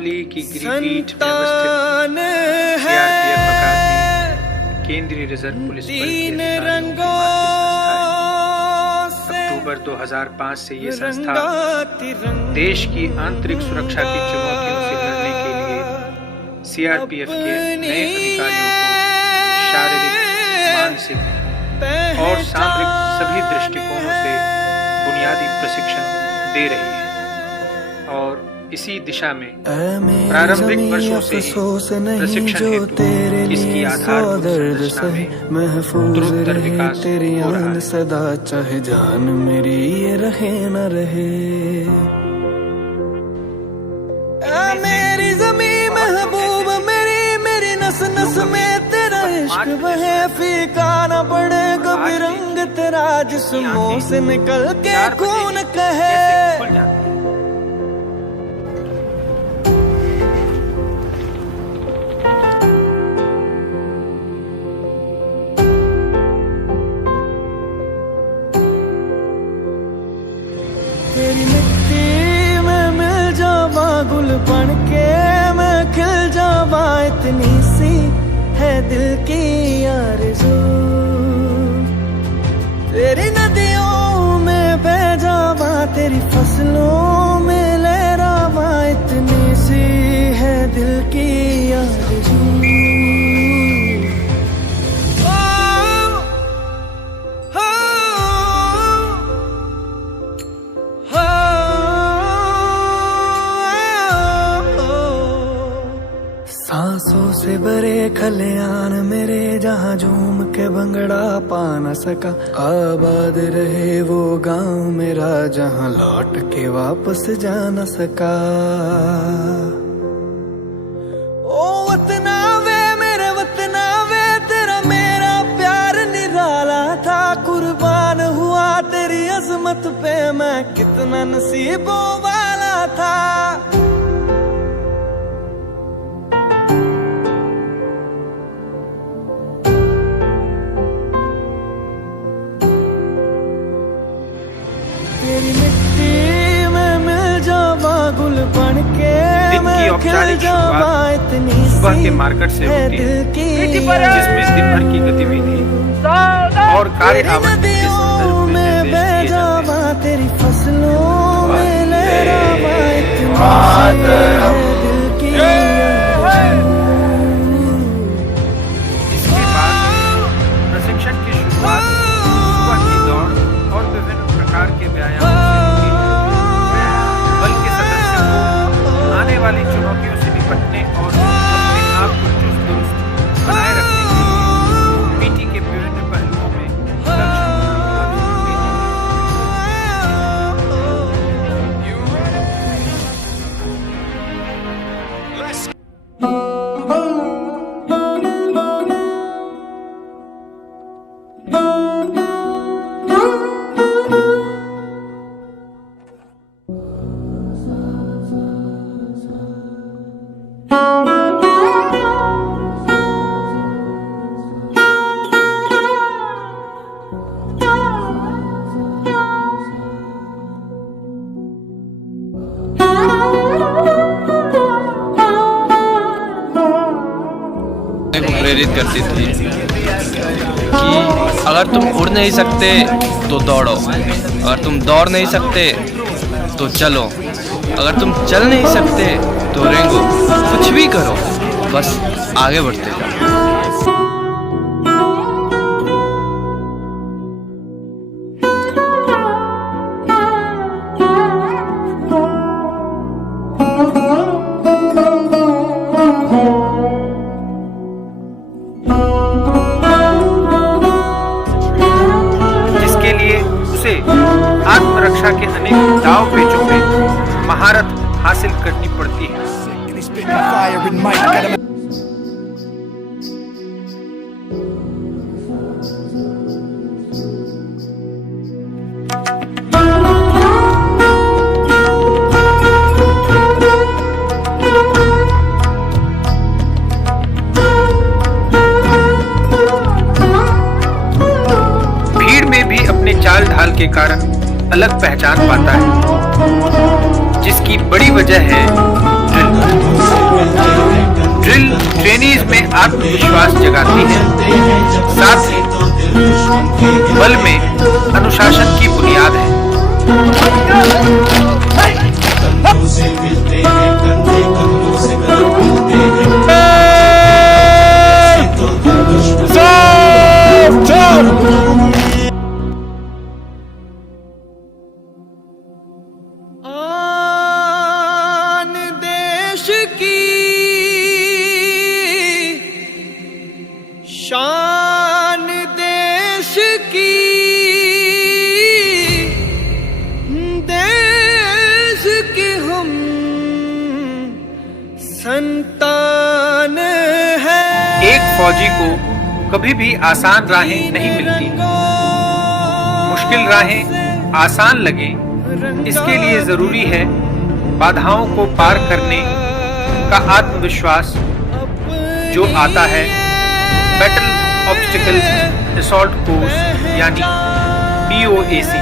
अरावली की गिरिपीठ में अवस्थित सीआरपीएफ अकादमी केंद्रीय रिजर्व पुलिस बल के अक्टूबर 2005 से ये संस्था देश की आंतरिक सुरक्षा की चुनौतियों से लड़ने के लिए सीआरपीएफ के नए अधिकारियों को शारीरिक, मानसिक और सामरिक सभी दृष्टिकोणों से बुनियादी प्रशिक्षण दे रही है और इसी दिशा में प्रारंभिक वर्षों से प्रशिक्षण हेतु इसकी आधारभूत संरचना में उत्तरोत्तर विकास हो रहा है। सदा चाहे जान मेरी ये रहे न रहे, मेरी ज़मीं महबूब मेरी नस नस में तेरा इश्क बहे, फीका न पड़े कभी रंग तेरा जिस्मों से निकल के खून कहे। तेरी मिट्टी में मिल जावा गुल बन के मैं खिल जावा, इतनी सी है दिल की आरज़ू। तेरी नदियों में बह जावा, तेरी फसलों में लहरावा, इतनी सी है दिल की आरज़ू। सांसों से भरे खलियान मेरे, जहाँ झूम के भंगड़ा पा न सका, आबाद रहे वो गांव मेरा जहाँ लौट के वापस जा न सका। ओ वतना वे मेरे वतना वे, तेरा मेरा प्यार निराला था, कुर्बान हुआ तेरी अजमत पे मैं कितना नसीबों वाला था। तेरी मिट्टी में मिल जावा गुल बन के मैं खिल जावा, इतनी सुबह के मार्केट से होती है जिसमें दिन भर की गतिविधि और कार्य आवंटन के संदर्भ में निर्देश दिए जाते हैं। तेरी फसलों में लहरावा, इतनी दिल की। इसके बाद प्रशिक्षण की शुरुआत सुबह की दौड़ और विभिन्न प्रकार के व्यायाम से होती है। बल के सदस्यों को आने वाली चुनौतियों से निपटने और अपने आप को चुस्त दुरुस्त बनाए रखने के लिए पीटी के विभिन्न पहलुओं में लक्ष्य प्रेरित करती थी कि अगर तुम उड़ नहीं सकते तो दौड़ो, अगर तुम दौड़ नहीं सकते तो चलो, अगर तुम चल नहीं सकते तो रेंगो, कुछ भी करो, बस आगे बढ़ते जाओ। आत्मरक्षा के अनेक दाव पेचों में महारत हासिल करनी पड़ती है। भीड़ में भी अपने चाल ढाल के कारण अलग पहचान पाता है, जिसकी बड़ी वजह है ड्रिल। ड्रिल ट्रेनीज में आत्मविश्वास जगाती है, साथ ही बल में अनुशासन की बुनियाद है। आन देश की शान देश की, देश की हम संतान है। एक फौजी को कभी भी आसान राहें नहीं मिलती। मुश्किल राहें आसान लगे, इसके लिए जरूरी है बाधाओं को पार करने का आत्मविश्वास जो आता है बैटल ऑब्स्टिकल असॉल्ट कोर्स यानी BOAC से।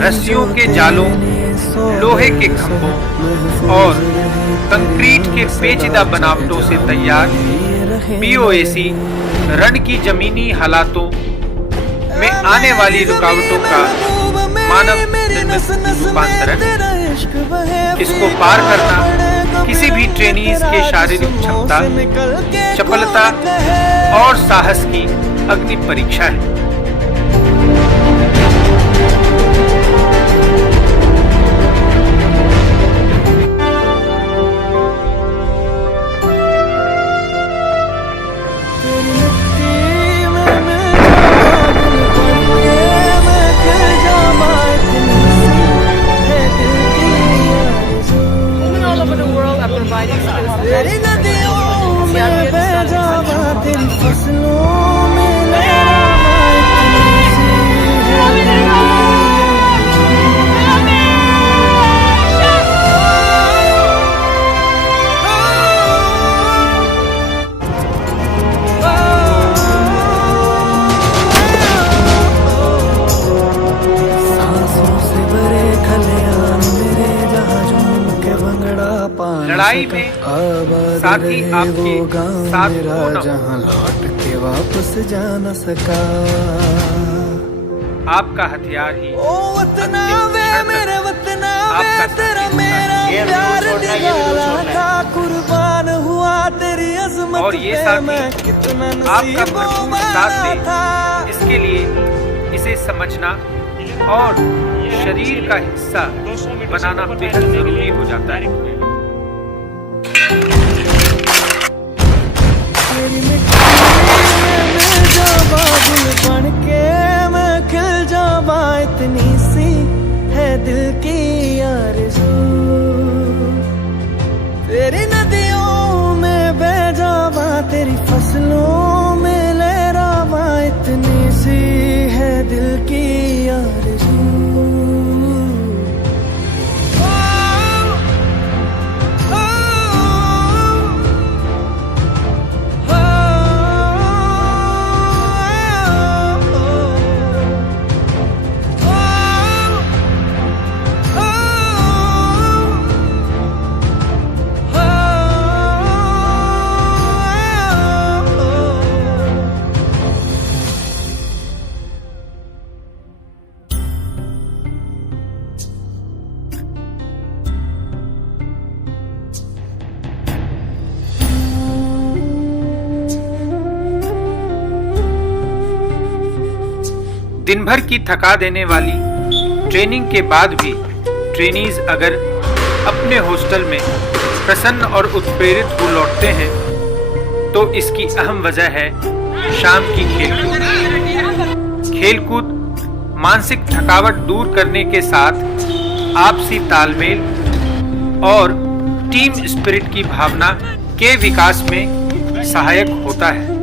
रस्सियों के जालों, लोहे के खंभों और कंक्रीट के पेचीदा बनावटों से तैयार BOAC रण की जमीनी हालातों में आने वाली रुकावटों का मानव निर्मित रूपांतरण। इसको पार करना किसी भी ट्रेनीज के शारीरिक क्षमता, चपलता और साहस की अग्नि परीक्षा है। तेरी नदियों में बह जावा, तेरी फसलों में लहरावा, सांसों से भरे खलियान मेरे जहाजों के भंगड़ा पानी। लड़ाई में साथी आपके साथ हो न जहां लौट के वापस जा न सका। आपका हथियार ही ओ वतना वे मेरे वतना वे, तेरा मेरा प्यार निराला था, कुर्बान हुआ तेरी अजमत और ये पे मैं साथी कितना आपका नसीबों भरपूर साथ वाला दे। था। इसके लिए इसे समझना और शरीर का हिस्सा बनाना बेहद जरूरी हो जाता है। तेरी मिट्टी में मैं जावा, गुल बन के मैं खिल जावा, इतनी सी है दिल की आरज़ू। तेरी नदियों में बह जावा, तेरी फसलों में लहरावा, इतनी सी है दिल की आरज़ू। दिन भर की थका देने वाली ट्रेनिंग के बाद भी ट्रेनीज अगर अपने हॉस्टल में प्रसन्न और उत्प्रेरित हो लौटते हैं तो इसकी अहम वजह है शाम की खेलकूद। खेलकूद मानसिक थकावट दूर करने के साथ आपसी तालमेल और टीम स्पिरिट की भावना के विकास में सहायक होता है।